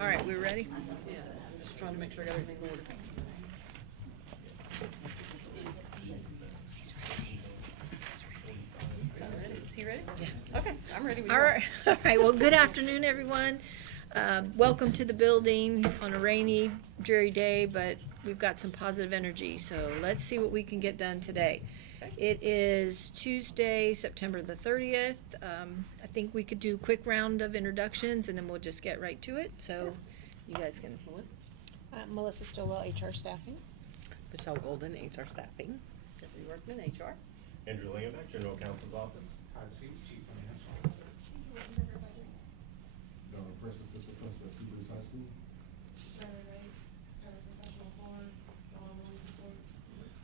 All right, we ready? Yeah, I'm just trying to make sure I got everything in order. Is he ready? Yeah. Okay, I'm ready. All right, all right. Well, good afternoon, everyone. Welcome to the building on a rainy, dreary day, but we've got some positive energy, so let's see what we can get done today. It is Tuesday, September the 30th. I think we could do a quick round of introductions, and then we'll just get right to it. So you guys can. Melissa Stillwell, HR Staffing. Michelle Golden, HR Staffing. Stephanie Workman, HR. Andrew Lingenbeck, General Counsel's Office. Todd Seats, Chief Financial Officer. Press Assistant Principal at Seabreeze High School. Professional forward, Volusia support,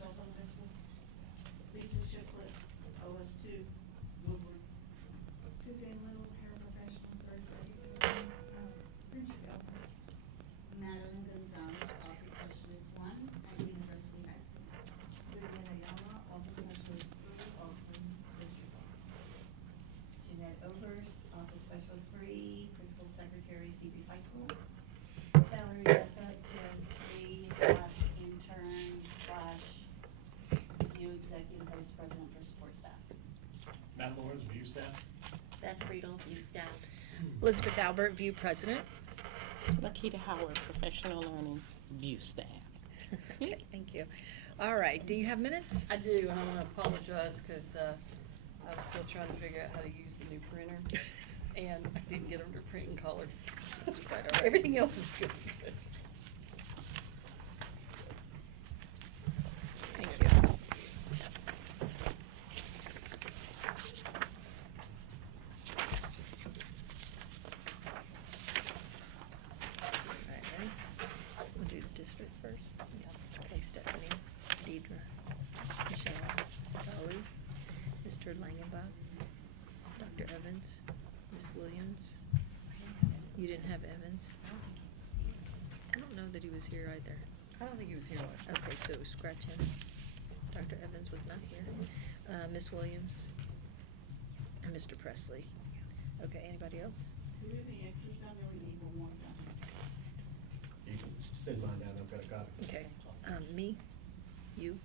Delta High School. Lisa Shiplet, OS2, Woodward. Suzanne Little, paraprofessional, third grade, Friendship Elm. Madeline Gonzalez, Office Specialist 1 at University High School. Vivian Ayala, Office Specialist 3, Austin District Office. Jeanette Ogers, Office Specialist 3, Principal Secretary, Seabreeze High School. Valerie Ressa, intern/new executive vice president for support staff. Matt Lawrence, View Staff. Beth Friedel, view staff. Elizabeth Albert, View President. Lakita Howard, Professional Learning, View Staff. Okay, thank you. All right, do you have minutes? I do, and I want to apologize because I was still trying to figure out how to use the new printer, and I didn't get them to print in color. That's quite all right. Everything else is good. Thank you. Alright, ready? We'll do the district first. Yeah. Okay, Stephanie, Deidre, Michelle, Valerie, Mr. Langenbach, Dr. Evans, Miss Williams. You didn't have Evans? I don't know that he was here either. I don't think he was here last time. Okay, so scratch him. Dr. Evans was not here. Miss Williams and Mr. Presley. Okay, anybody else? Do we have any extras down there? We need one more down there. You can send mine down, I've got a copy. Okay, me, you,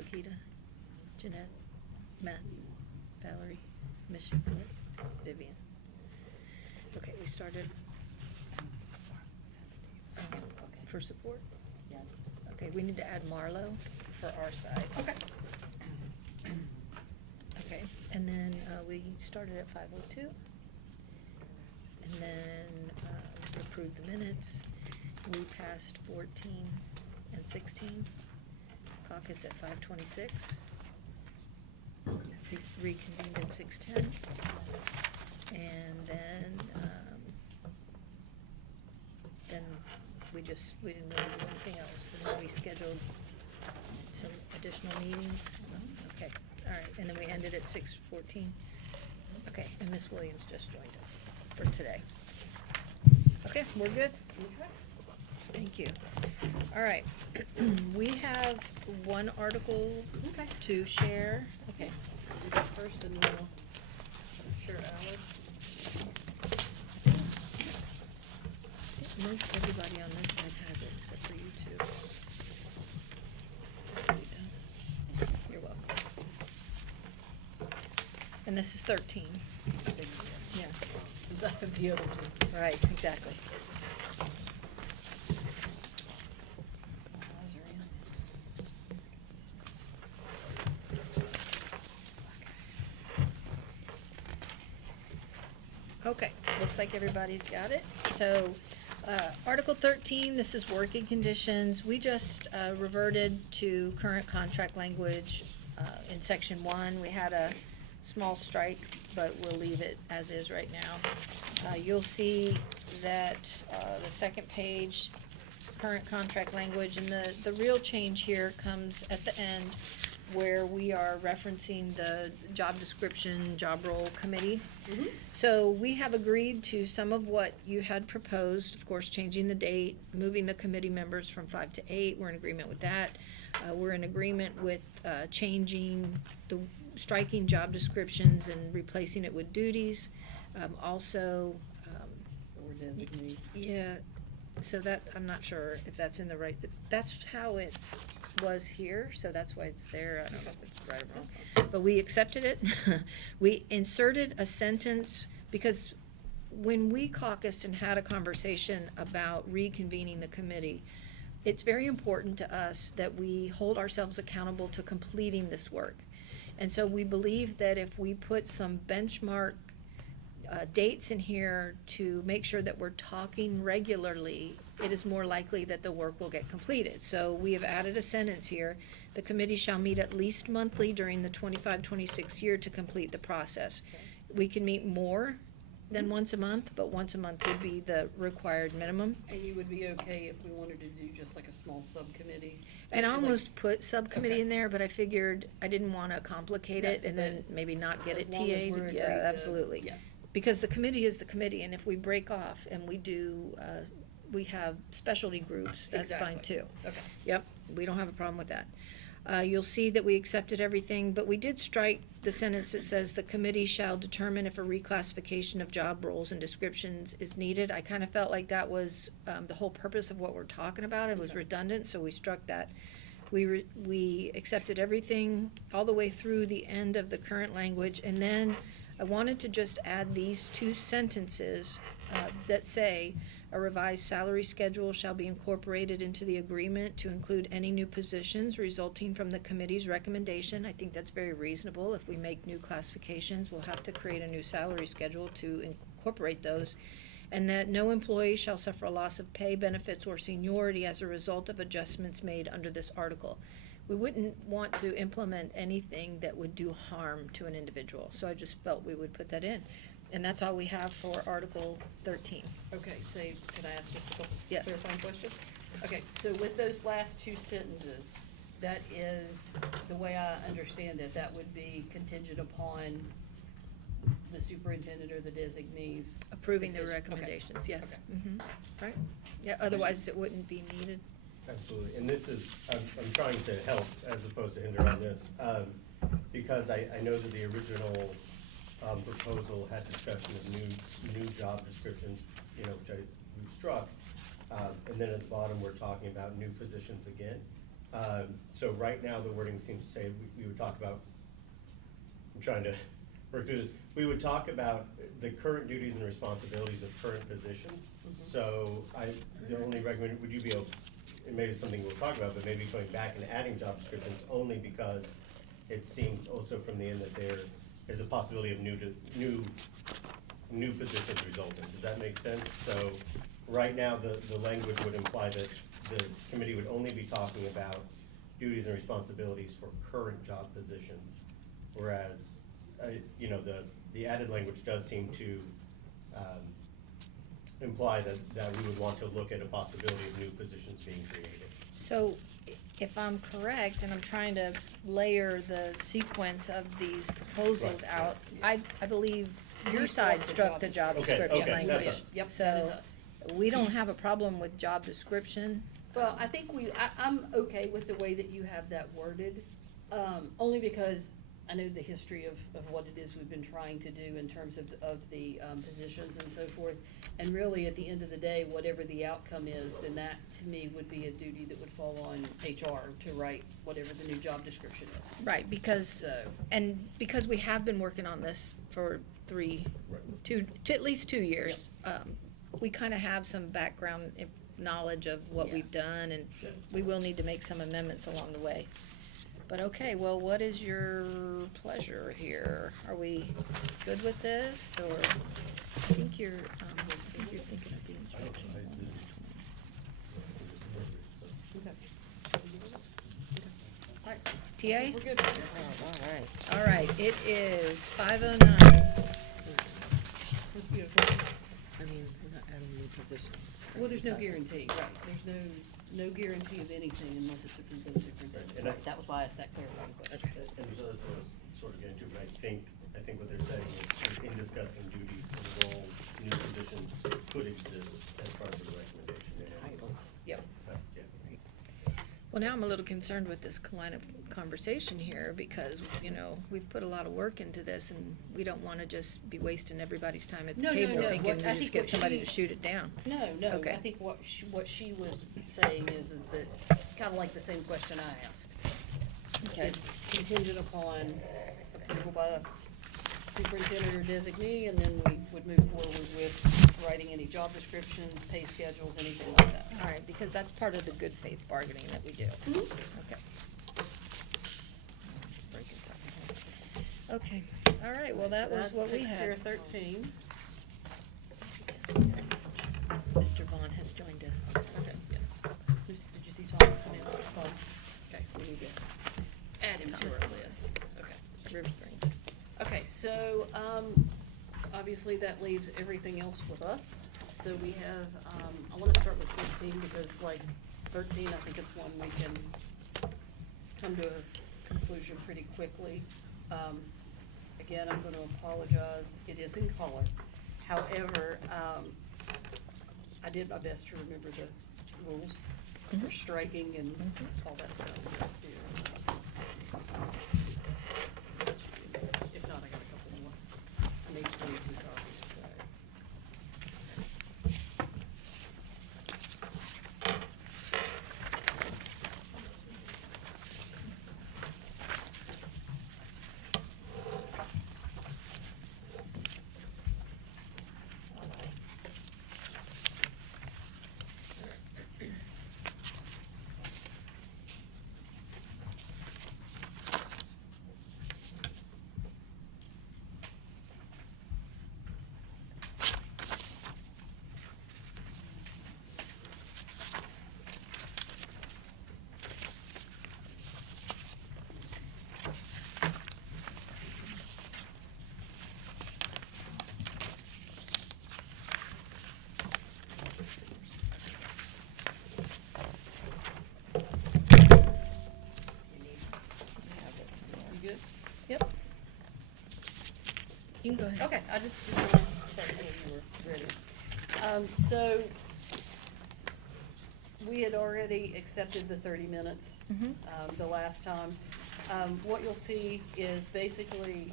Lakita, Jeanette, Matt, Valerie, Miss Shiplet, Vivian. Okay, we started. For support? Yes. Okay, we need to add Marlo for our side. Okay. Okay, and then we started at 5:02. And then we approved the minutes. We passed 14 and 16. Caucus at 5:26. We reconvened at 6:10. And then we didn't really do anything else. And then we scheduled some additional meetings. Okay, all right, and then we ended at 6:14. Okay, and Miss Williams just joined us for today. Okay, we're good? Okay. Thank you. All right, we have one article to share. Okay. You go first, and then we'll share Alice. Most everybody on this side has it, except for you two. You're welcome. And this is 13. Yeah. Since I have the other two. Right, exactly. Okay, looks like everybody's got it. So, Article 13, this is working conditions. We just reverted to current contract language in Section 1. We had a small strike, but we'll leave it as is right now. You'll see that the second page, current contract language, and the real change here comes at the end where we are referencing the job description, job role committee. Mm-hmm. So we have agreed to some of what you had proposed, of course, changing the date, moving the committee members from 5 to 8. We're in agreement with that. We're in agreement with striking job descriptions and replacing it with duties. Also, or designee. Yeah, so that, I'm not sure if that's in the right, that's how it was here, so that's why it's there. I don't know if it's right or wrong. But we accepted it. We inserted a sentence, because when we caucused and had a conversation about reconvening the committee, it's very important to us that we hold ourselves accountable to completing this work. And so we believe that if we put some benchmark dates in here to make sure that we're talking regularly, it is more likely that the work will get completed. So we have added a sentence here: the committee shall meet at least monthly during the 25-26 year to complete the process. We can meet more than once a month, but once a month would be the required minimum. And you would be okay if we wanted to do just like a small subcommittee? And I Like- almost put subcommittee Okay. in there, but I figured I didn't wanna complicate it Yeah, and then but maybe not get it as long as we're TA'd. agreed Yeah, to- absolutely. yeah. Because the committee is the committee, and if we break off and we do, we have specialty groups, that's fine Exactly. too. Okay. Yep, we don't have a problem with that. You'll see that we accepted everything, but we did strike the sentence that says the committee shall determine if a reclassification of job roles and descriptions is needed. I kind of felt like that was, the whole purpose of what we're talking about. It was Okay. redundant, so we struck that. We accepted everything all the way through the end of the current language, and then I wanted to just add these two sentences that say, a revised salary schedule shall be incorporated into the agreement to include any new positions resulting from the committee's recommendation. I think that's very reasonable. If we make new classifications, we'll have to create a new salary schedule to incorporate those. And that no employee shall suffer a loss of pay, benefits, or seniority as a result of adjustments made under this article. We wouldn't want to implement anything that would do harm to an individual, so I just felt we would put that in. And that's all we have for Article 13. Okay, say, can I ask just a couple Yes. clarifying questions? Okay, so with those last two sentences, that is, the way I understand it, that would be contingent upon the superintendent or the designees. Approving the decision. Okay. recommendations, yes. Okay. Mhm. Right? Yeah, otherwise it wouldn't be needed. Absolutely, and this is, I'm trying to help as opposed to hinder on this, because I know that the original proposal had discussion of new job descriptions, you know, which we struck. And then at the bottom, we're talking about new positions again. So right now, the wording seems to say we would talk about, I'm trying to work through this, we would talk about the current duties and responsibilities of current positions. So the only recommend, would you be able, it may be something we'll talk about, but maybe going back and adding job descriptions only because it seems also from the end that there is a possibility of new positions resulting. Does that make sense? So right now, the language would imply that the committee would only be talking about duties and responsibilities for current job positions. Whereas, you know, the added language does seem to imply that we would want to look at a possibility of new positions being created. So if I'm correct, and I'm trying to layer the sequence of these proposals Right. out, I believe your We side struck the job Okay, description okay, that's language. us. Yep, that is So us. we don't have a problem with job description. Well, I think I'm okay with the way that you have that worded, only because I know the history of what it is we've been trying to do in terms of the positions and so forth. And really, at the end of the day, whatever the outcome is, then that, to me, would be a duty that would fall on HR to write whatever the new job description is. Right, because, So, and because we have been working on this for at least 2 years, we kind of have some background knowledge of what Yeah. we've done, and we will need to make some amendments along the way. But okay, well, what is your pleasure here? Are we good with this, or I think you're thinking of the instructional one. all right, TA? we're good. All right, it is 5:09. That's beautiful. I mean, we're not adding new positions. Well, there's no guarantee, right, there's no guarantee of anything unless it's approved by the superintendent. And I- That was why I asked that clarifying question. And so that's what I was sort of getting to, but I think what they're saying is in discussing duties and roles, new positions could exist as part of the recommendation. Titles. Yep. That's, yeah. Well, now I'm a little concerned with this line of conversation here because, you know, we've put a lot of work into this and we don't wanna just be wasting everybody's time at the No, no, table no. thinking What- we I just think get what somebody she- to shoot it down. No, no, Okay. I think what she was saying is that, kinda like the same question I asked. Okay. It's contingent upon approval by the superintendent or designee, and then we would move forward with writing any job descriptions, pay schedules, anything like that. All right, because that's part of the good faith bargaining that we do. Mhm. Okay. Breaking something. Okay, all right, well, that So was what we takes care had. of 13. Mr. Vaughn has joined us. Okay, yes. Did you see Thomas come in? Tom? Okay, we need to add him to Thomas. our list. Okay. River Springs. Okay, so, obviously that leaves everything else with us. So we have, I wanna start with 15 because like 13, I think it's one we can come to a conclusion pretty quickly. Again, I'm gonna apologize, it is in color. However, I did my best to remember the rules for Mhm. striking and Mhm. all that stuff. If not, I got a couple more. I made 22 copies, so. You need, you good? Yep. You can go ahead. Okay, I just didn't want to start when you were ready. So, we had already accepted the 30 minutes, Mhm. the last time. What you'll see is basically,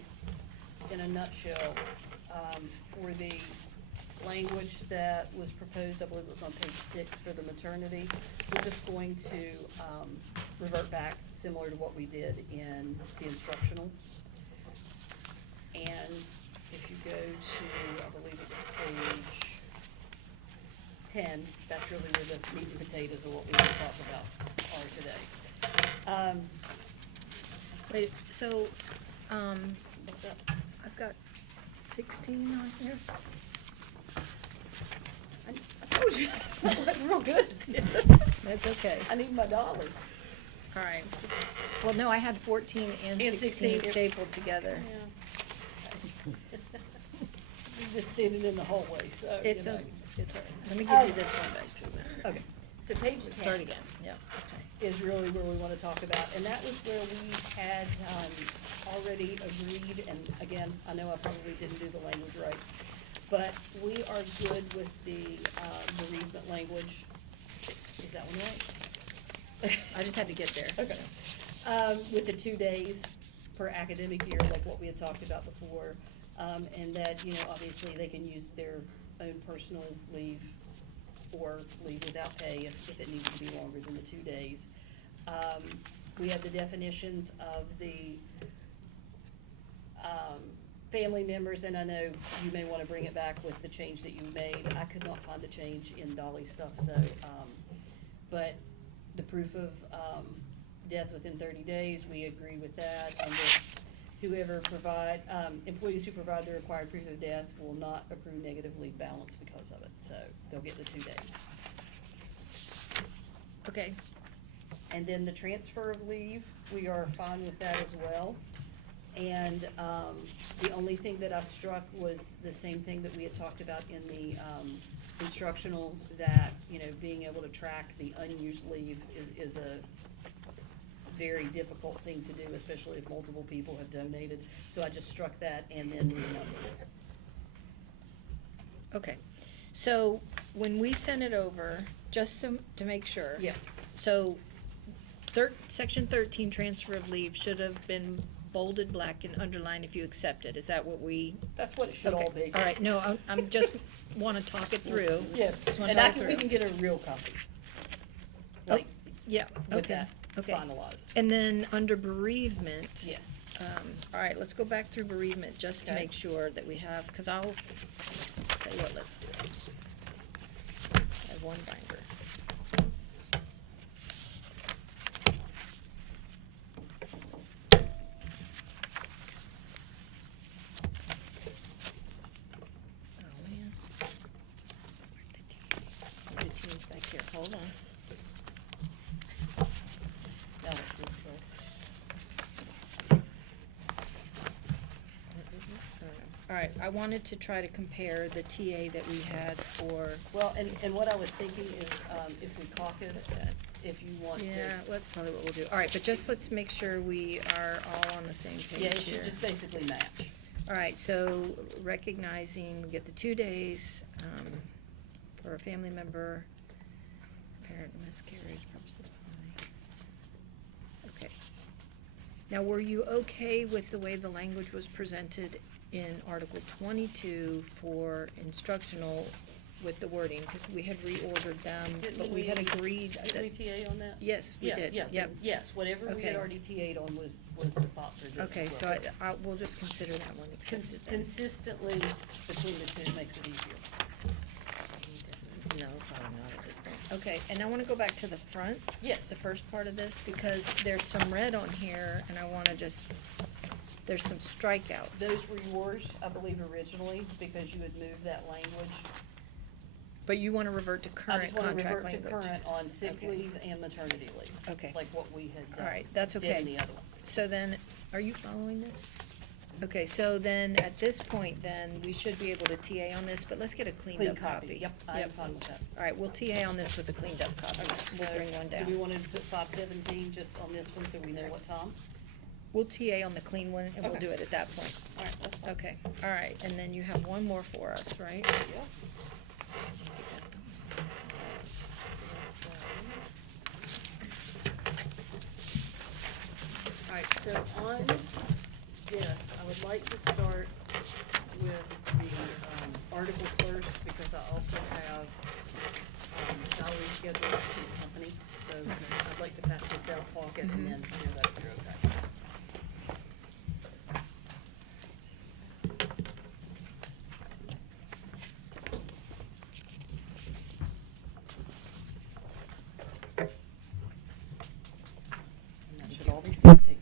in a nutshell, for the language that was proposed, I believe it was on page 6 for the maternity, we're just going to, revert back similar to what we did in the instructional. And if you go to, I believe it was page 10, that's really where the meat and potatoes of what we want to talk about are today. Wait, so, What's that? I've got 16 on here. I told you, real good. That's okay. I need my dollar. All right. Well, no, I had 14 and And 16 16. stapled together. You're just standing in the hallway, so, you It's know. it's all right. Let me give you this one back too. then. Okay, so page 10. Start again, yeah, okay. Is really where we want to talk about, and that was where we had already agreed, and again, I know I probably didn't do the language right, but we are good with the bereavement language. Is that one right? I just had to get there. Okay. With the 2 days per academic year, like what we had talked about before, and that, you know, obviously they can use their own personal leave or leave without pay if it needs to be longer than the 2 days. We have the definitions of the family members, and I know you may want to bring it back with the change that you made. I could not find the change in Dolly's stuff, so, but the proof of death within 30 days, we agree with that, and that whoever employees who provide the required proof of death will not accrue negative leave balance because of it, so they'll get the 2 days. Okay, And then the transfer of leave, we are fine with that as well. And the only thing that I struck was the same thing that we had talked about in the instructional, that, you know, being able to track the unused leave is a very difficult thing to do, especially if multiple people have donated. So I just struck that and then renumbered it. okay. So when we send it over, just to make sure. Yeah. So Section 13, transfer of leave, should have been bolded, black, and underlined if you accept it. Is that what we? That's what it should all Okay. be. All right, no, I'm just wanna talk it through. Yes, Just wanna and talk it we through. can get a real copy. Oh, Like, Yeah, with okay, that okay. finalized. And then under bereavement. Yes. All right, let's go back through bereavement just to Okay. make sure that we have, cause I'll tell you what, let's do it. I have one binder. Oh, man. Where'd the team's back here, hold on. Now it feels good. What is it? I don't know. All right, I wanted to try to compare the TA that we had for, Well, and what I was thinking is, if we caucus, if you want to. yeah, that's probably what we'll do. All right, but just let's make sure we are all on the same page Yeah, it here. should just basically match. All right, so recognizing, we get the 2 days, for a family member, parent miscarriage purposes only. Okay. Now, were you okay with the way the language was presented in Article 22 for instructional with the wording? Because we had reordered them, Didn't but we had agreed Did that. we TA on that? Yes, we Yeah, did, yeah, yep. yes, whatever we Okay. had already TA'd on was the thought for this. Okay, as so well. we'll just consider that one accepted then. Consistently between the two makes it easier. No, probably not at this point. Okay, and I wanna go back to the front. Yes. The first part of this, because there's some red on here, and I wanna just, there's some strikeouts. Those were yours, I believe originally, because you had moved that language. But you wanna revert to I current just wanna contract revert language. to current on sick Okay. leave and maternity leave. Okay. Like what we had All right, that's did okay. in the other one. So then, are you following this? Okay, so then, at this point, then, we should be able to TA on this, but let's get a cleaned Clean up copy. copy, yep, I'm fine with that. All right, we'll TA on this with a cleaned up copy. Okay, We'll so bring one Do we down. want to put 517 just on this one so we know what time? We'll TA on the clean one, and we'll Okay. do it at that point. All right, that's fine. Okay, all right, and then you have one more for us, right? Yeah. All right, so on this, I would like to start with the article first, because I also have salary schedules for the company. So I'd like to pass this out, Pocket, and then hear that if you're okay. And that should all be 16.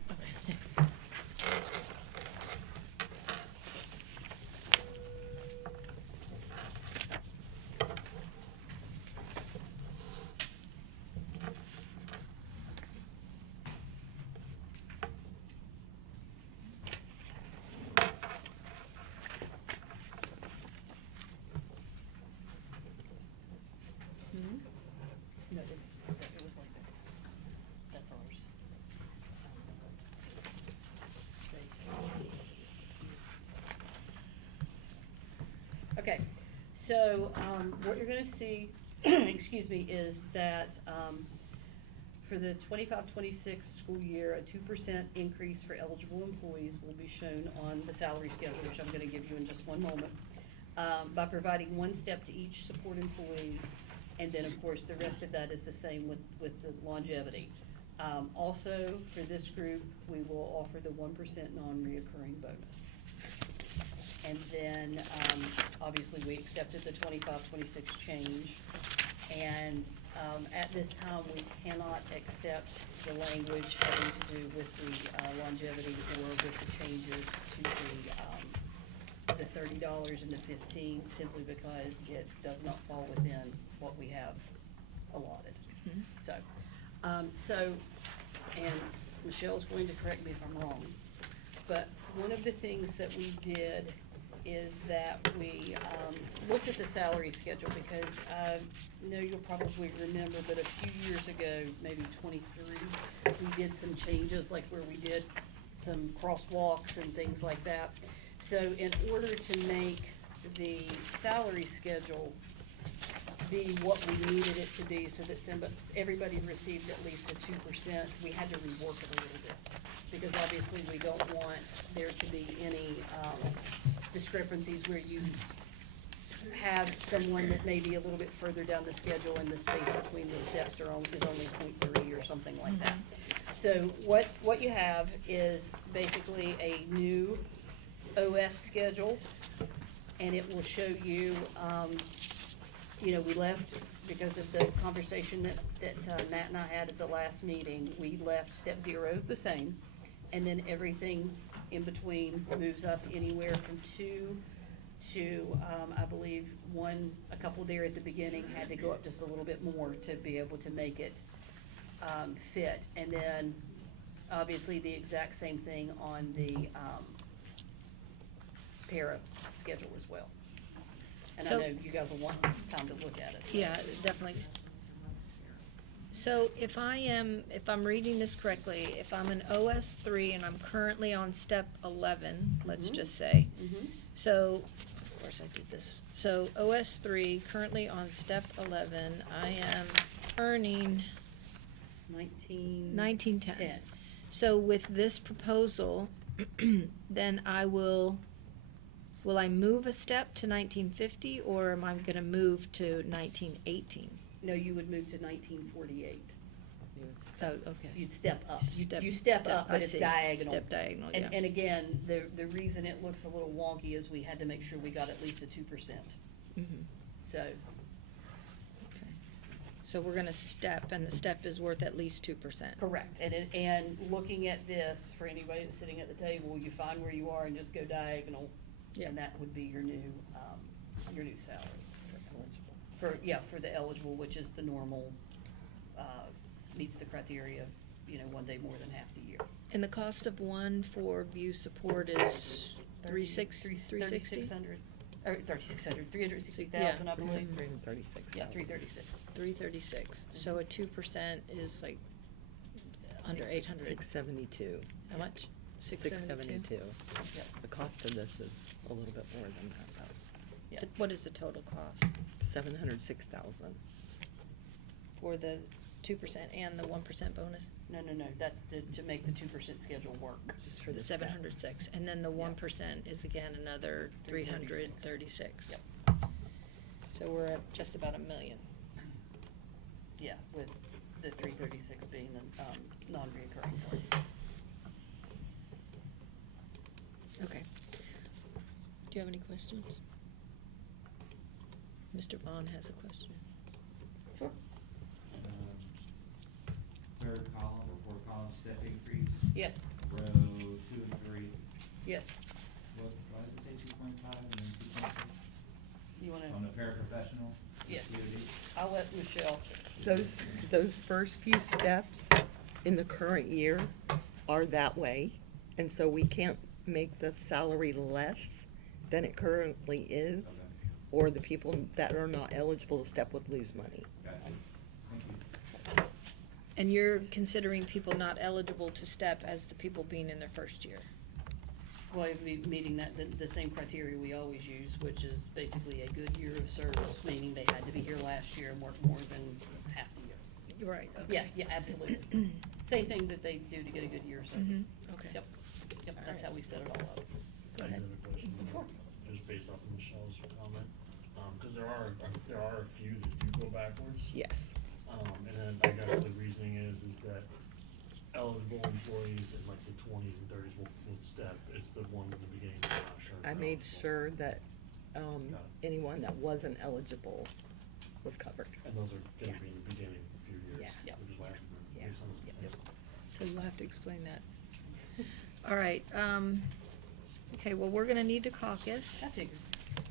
No, it was like that. That's ours. Okay, so, what you're gonna see, excuse me, is that, for the 25-26 school year, a 2% increase for eligible employees will be shown on the salary schedule, which I'm gonna give you in just one moment, by providing one step to each support employee. And then, of course, the rest of that is the same with the longevity. Also, for this group, we will offer the 1% non-reoccurring bonus. And then, obviously, we accepted the 25-26 change. And, at this time, we cannot accept the language having to do with the longevity or with the changes to the $30 and the $15, simply because it does not fall within what we have allotted. So, and Michelle's going to correct me if I'm wrong, but one of the things that we did is that we looked at the salary schedule, because I know you'll probably remember, but a few years ago, maybe 23, we did some changes, like where we did some crosswalks and things like that. So in order to make the salary schedule be what we needed it to be, so that everybody received at least a 2%, we had to rework it a little bit. Because obviously, we don't want there to be any discrepancies where you have someone that may be a little bit further down the schedule and the space between the steps is only 0.3 or something like that. So what you have is basically a new OS schedule, and it will show you, we left, because of the conversation that Matt and I had at the last meeting, we left step 0 the same, and then everything in between moves up anywhere from 2 to, I believe, a couple there at the beginning had to go up just a little bit more to be able to make it fit. And then, obviously, the exact same thing on the para schedule as well. And I So- know you guys will want time to look at it. Yeah, definitely. So if I'm reading this correctly, if I'm an OS 3 and I'm currently on step 11, let's Mhm. just say, Mhm. so, of course I did this. So OS 3, currently on step 11, I am earning 1910. 10. So with this proposal, then will I move a step to 1950, or am I gonna move to 1918? No, you would move to 1948. Oh, okay. You'd step up. Step- You step up, I but it's see. diagonal. Step diagonal, yeah. And again, the reason it looks a little wonky is we had to make sure we got at least a 2%. Mhm. So, Okay. So we're gonna step, and the step is worth at least 2%. correct. And looking at this, for anybody that's sitting at the table, you find where you are and just go diagonal. Yeah. And that would be your new salary. For the eligible, which is the normal, meets the criteria, 1 day more than half the year. And the cost of one for view support is 360? 3,600, or 3,600, 360,000, I believe. 336. Yeah, 336. 336. So a 2% is like under 800. 672. How much? 672? 672. Yep. The cost of this is a little bit more than that, though. Yeah. What is the total cost 706,000. for the 2% and the 1% bonus? No, that's to make the 2% schedule work. Just for The the step. 706, and then the 1% is again another 336. Yep. So we're at just about $1 million. Yeah, with the 336 being the non-reoccurring part. Okay. Do you have any questions? Mr. Vaughn has a question. Sure. Third column or fourth column, step increase, Yes, row 2 and 3. yes. Why did it say 2.5 and then 2.6? You wanna, On the paraprofessional? Yes. COD? I'll let Michelle. Those first few steps in the current year are that way, and so we can't make the salary less than it currently is, Okay. or the people that are not eligible to step would lose money. Gotcha. Thank you. And you're considering people not eligible to step as the people being in their first year? Well, it'd be meeting the same criteria we always use, which is basically a good year of service, meaning they had to be here last year and work more than half the year. You're right, Yeah, absolutely. Same thing that they do to get a good year of service. Mhm, okay. Yep, All that's right. how we set it all up. Go I ahead. have a question. Sure. Just based off of Michelle's comment, because there are a few that do go backwards. Yes. And then I guess the reasoning is that eligible employees in like the 20s and 30s will step. It's the ones in the beginning that are not sure. I they're made eligible. sure that Got it. anyone that wasn't eligible was covered. And those are gonna Yeah. be in the beginning of a few years. Yeah. Yep. Which is why. Yeah. Makes sense. Yep. Thanks. So you'll have to explain that. All right, okay, well, we're gonna need to caucus, I figured.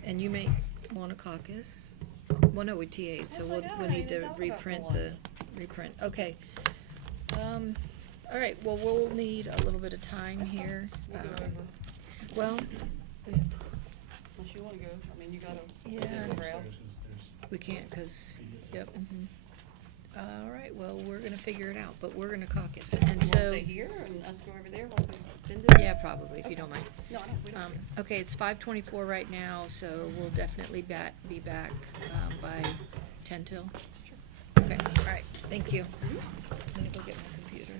and you may wanna caucus. Well, no, we TA'd, so Oh my we'll, God, we'll I need didn't to thought about reprint the reprint, okay. All right, well, we'll need a little bit of time here. We'll go over. Well, Unless you wanna go, I mean, you gotta. Yeah. go route. Upstairs, 'cause we can't, cause, yep. All right, well, we're gonna figure it out, but we're gonna caucus, and You wanna so. stay here and us go over there like we've been doing? Yeah, probably, if you don't mind. No, I don't, we don't care. Okay, it's 5:24 right now, so we'll definitely be back by 10 till? Okay, all right, thank you. I'm gonna go get my computer.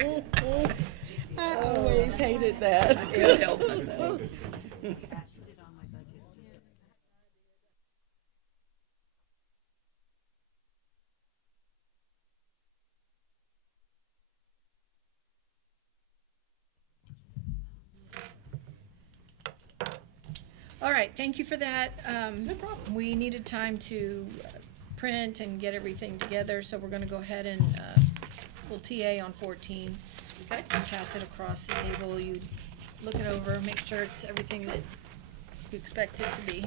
I always hated that. I can't help myself. All right, thank you for that. No problem. We needed time to print and get everything together, so we're gonna go ahead and, we'll TA on 14. Okay. And pass it across the table. You look it over, make sure it's everything that you expect it to be.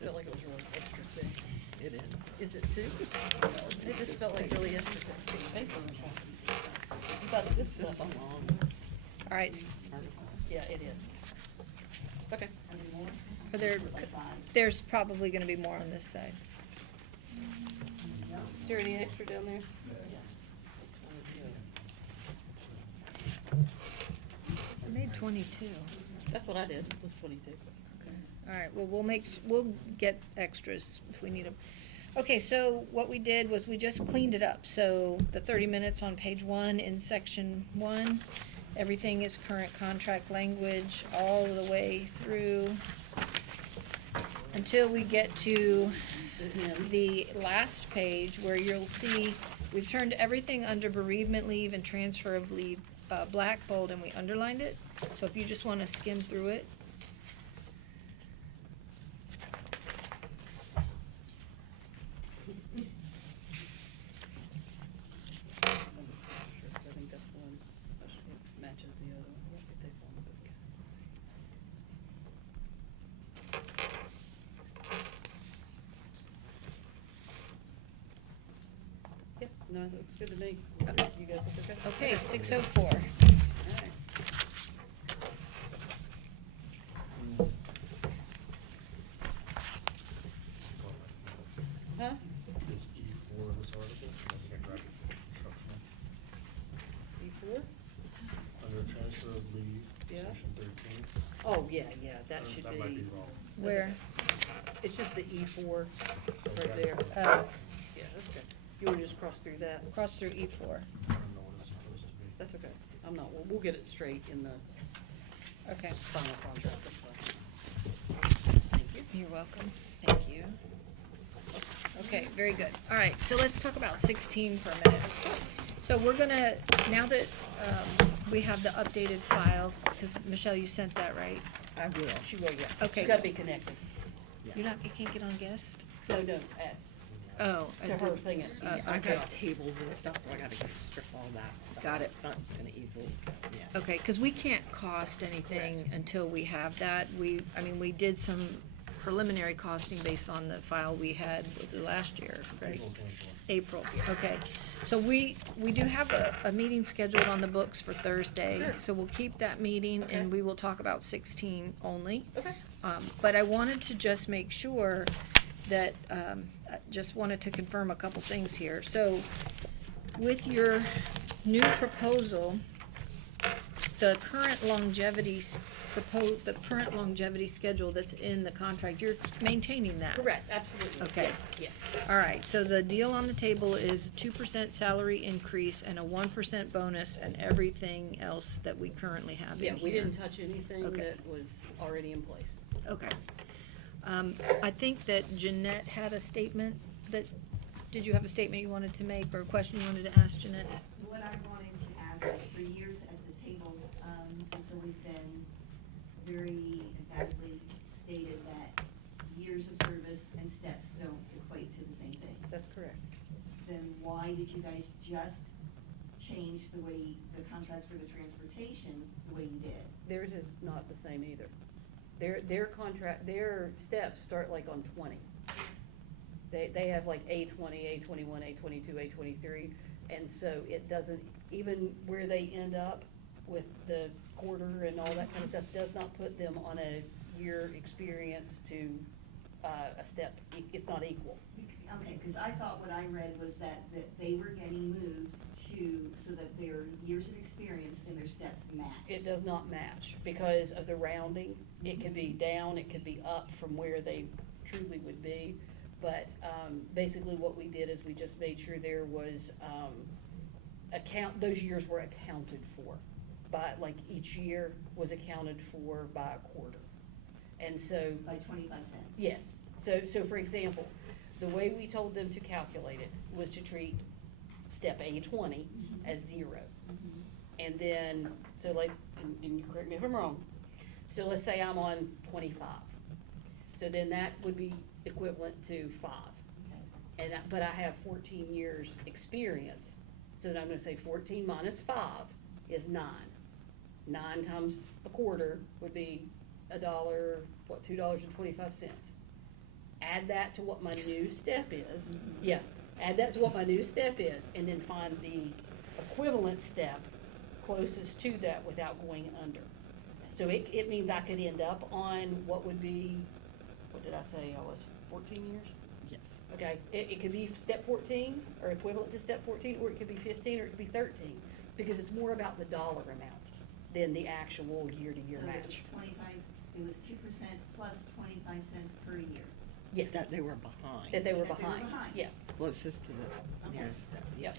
Felt like it was really extra thick. It is. Is it too? It just felt like really extra thick paper or something. But this stuff, I'm long. All right, Yeah, it is. Okay. are there's probably gonna be more on this side. Is there any extra down there? I made 22. That's what I did, was 22. All right, well, we'll get extras if we need them. Okay, so what we did was we just cleaned it up. So the 30 minutes on page 1 in section 1, everything is current contract language all the way through until we get to the last page where you'll see we've turned everything under bereavement leave and transfer of leave black, bold, and we underlined it. So if you just want to skim through it. I think that's the one that matches the other one. If they form a book. Yep, no, it looks good to me. You guys look okay? Okay, 604. All right. Huh? Is E4 of this article? I think I grabbed it from instructional. E4? Under transfer of leave, Yeah. section 13. Oh, yeah, that should That might be be, wrong. Where? it's just the E4 right Okay. there. Yeah, that's okay. You wanna just cross through that? Cross through E4. I don't know what it's supposed to be. That's okay. I'm not, we'll get it straight in the Okay, final contract, that's fine. Thank you. you're welcome. Thank you. Okay, very good. All right, so let's talk about 16 for a minute. So we're gonna, now that we have the updated file, because Michelle, you sent that, right? I will. She will, yeah. Okay. She's gotta be connected. You can't get on guest? No, add Oh. I to her did- thing. Yeah, I okay. got tables and stuff, so I gotta strip all that stuff. Got it. It's not just gonna easily go, yeah. Okay, because we can't cost anything until we have that. We did some preliminary costing based on the file we had, was it last year, right? April, okay. So we do have a meeting scheduled on the books for Thursday. Sure. So we'll keep that meeting Okay. and we will talk about 16 only. Okay. But I wanted to just make sure that, I just wanted to confirm a couple things here. So with your new proposal, the current longevity schedule that's in the contract, you're maintaining that? Correct, absolutely. Okay. Yes. All right, so the deal on the table is 2% salary increase and a 1% bonus and everything else that we currently have Yeah, in here. we didn't touch anything Okay. that was already in place. Okay. I think that Jeanette had a statement did you have a statement you wanted to make or a question you wanted to ask Jeanette? What I wanted to ask is, for years at this table, it's always been very emphatically stated that years of service and steps don't equate to the same thing. That's correct. Then why did you guys just change the way, the contract for the transportation, the way you did? Theirs is not the same either. Their contract, their steps start like on 20. They have like A20, A21, A22, A23, and so it doesn't, even where they end up with the quarter and all that kind of stuff, does not put them on a year experience to a step. It's not equal. Okay, because I thought what I read was that they were getting moved to, so that their years of experience and their steps match. It does not match because of the rounding. It could be down, it could be up from where they truly would be. But, basically what we did is we just made sure there was, those years were accounted for by, like, each year was accounted for by a quarter. And so. By 25 cents. Yes, so for example, the way we told them to calculate it was to treat step A20 as 0. And then, so like, and you correct me if I'm wrong, so let's say I'm on 25. So then that would be equivalent to 5. But I have 14 years experience, so then I'm gonna say 14 minus 5 is 9. 9 times a quarter would be $2.25. Add that to what my new step is, add that to what my new step is, and then find the equivalent step closest to that without going under. So it means I could end up on what would be, what did I say, I was 14 years? Yes. Okay, it could be step 14, or equivalent to step 14, or it could be 15, or it could be 13, because it's more about the dollar amount than the actual year-to-year So it was match. 25, it was 2% plus 25 cents per year. Yes, That they were behind. that they were That they were behind, behind. yeah, Closest to the Okay. nearest step. yeah.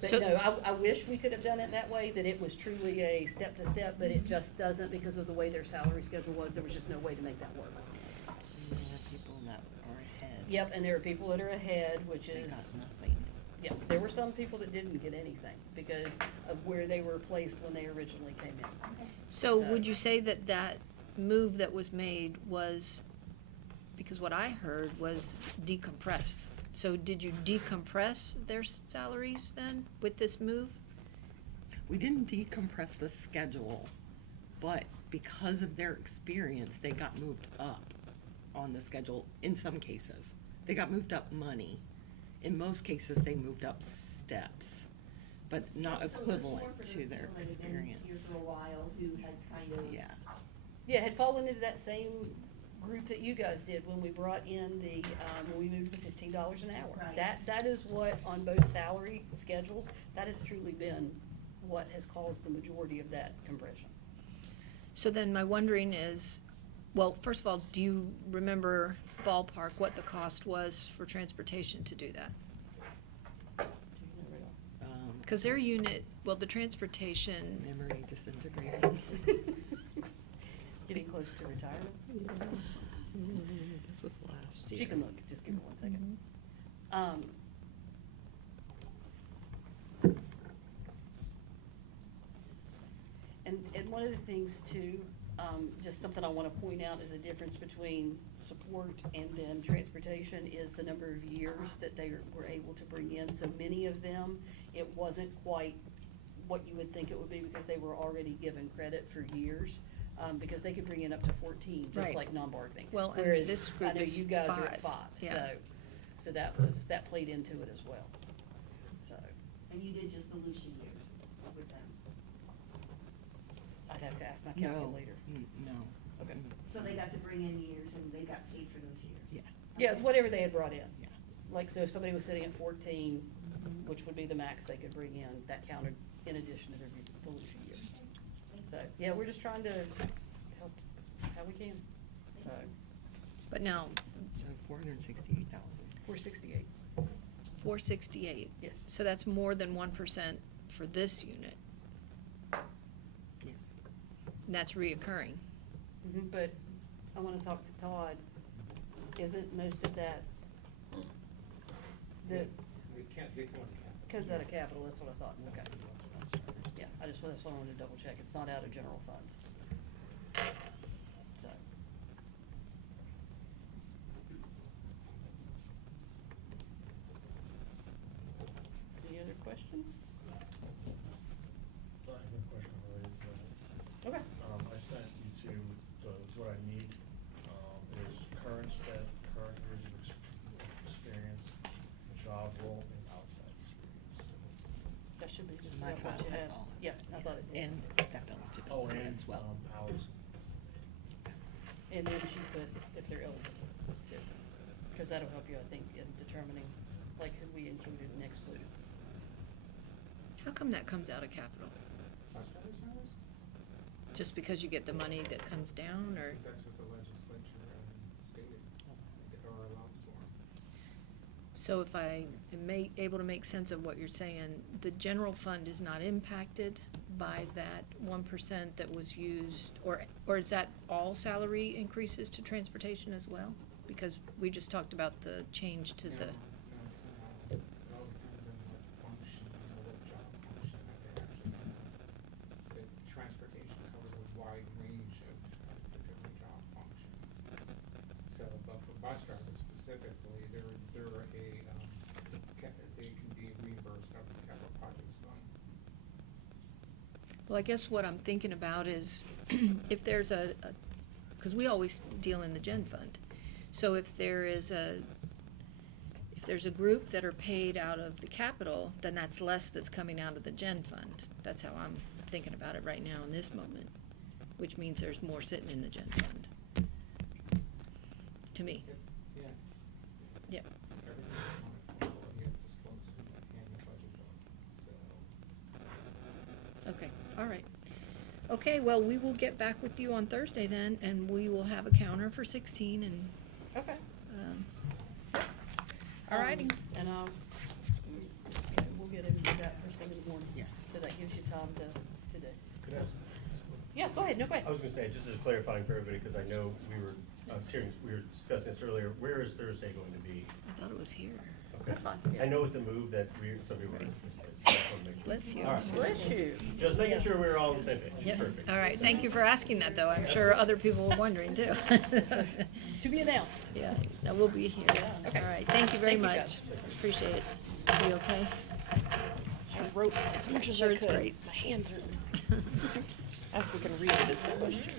But So- no, I wish we could have done it that way, that it was truly a step-to-step, but it just doesn't because of the way their salary schedule was, there was just no way to make that work. There are people that are ahead. Yep, and there are people that are ahead, which They is, got nothing. yeah, there were some people that didn't get anything because of where they were placed when they originally came in. So So- would you say that that move that was made was, because what I heard was decompress. So did you decompress their salaries then with this move? We didn't decompress the schedule, but because of their experience, they got moved up on the schedule in some cases. They got moved up money. In most cases, they moved up steps, but not So it was equivalent more for those to their people that had been experience. here for a while, who had kind of. Yeah. Yeah, had fallen into that same group that you guys did when we brought in the, when we moved to $15 an hour. Right. That is what, on both salary schedules, that has truly been what has caused the majority of that compression. So then my wondering is, well, first of all, do you remember ballpark what the cost was for transportation to do that? Because their unit, well, the transportation, Memory disintegrating. Getting close to retirement. This was last year. She can look, just give her 1 second. And one of the things too, just something I wanna point out is a difference between support and then transportation is the number of years that they were able to bring in. So many of them, it wasn't quite what you would think it would be because they were already given credit for years. Because they could bring in up to 14, just Right. like non-bargaining. Well, and Whereas this I group know is you guys are at 5, 5, yeah. so that played into it as well, so. And you did just the Lucia years with them. I'd have to ask my No, calculator. no. Okay. So they got to bring in years and they got paid for those years. Yeah. Yeah, it's Okay. whatever they had brought in. Yeah. Like, so if somebody was sitting at 14, which would be the max they could bring in, that counted in addition to their Volusia year. So, yeah, we're just trying to help how we can, so, but now, So 468,000. 468, 468. yes. So that's more than 1% for this unit, Yes. and that's reoccurring. But I wanna talk to Todd, isn't most of that, the, comes out of capital, that's what I thought, okay. Yeah, that's what I wanted to double check, it's not out of general funds. So. Any other questions? I have a question related to that. Okay. I sent you what I need, is current step, current years of experience, job role, and outside experience. That should be just My about what file you has had. all of Yeah, it. I thought it did. And step Oh, eligibility and, as well. hours. And then she put if they're eligible too, because that'll help you, I think, in determining, like, who we included and excluded. How come that comes out of capital? Just because you get the money that comes down, or? That's what the legislature stated, or allows for. So if I am able to make sense of what you're saying, the general fund is not impacted by that 1% that was used, or is that all salary increases to transportation as well? Because we just talked about the change to the, No, it's not. It all depends on what function, what job function that they actually have. The transportation covers a wide range of different job functions. So, but for bus drivers specifically, they can be reimbursed out of the capital projects fund. well, I guess what I'm thinking about is if there's because we always deal in the gen fund. So if there's a group that are paid out of the capital, then that's less that's coming out of the gen fund. That's how I'm thinking about it right now in this moment, which means there's more sitting in the gen fund. To me. Yeah, Yep. everything's on it, he has disclosed in the annual budget book, so. Okay, all right. Okay, well, we will get back with you on Thursday then, and we will have a counter for 16 and, Okay. all righty. And we'll get him to that first thing in the morning. Yes. So that gives you time to do. Could I ask- Yeah, go ahead, no, go ahead. I was gonna say, just as clarifying for everybody, because I know I was we were discussing this earlier, where is Thursday going to be? I thought it was here. Okay. That's fine, I know with the move that some people were. Bless you. All right. Bless you. Just making sure we're all on the same page. Yep, Perfect. all right, thank you for asking that, though. I'm sure other people were wondering, too. To be announced. Yeah, no, we'll be here. Okay. All right, thank you very Thank you, much. guys. Appreciate it. You okay? I wrote as much as Sure I it's could. great. My hands are. I can read it as the question.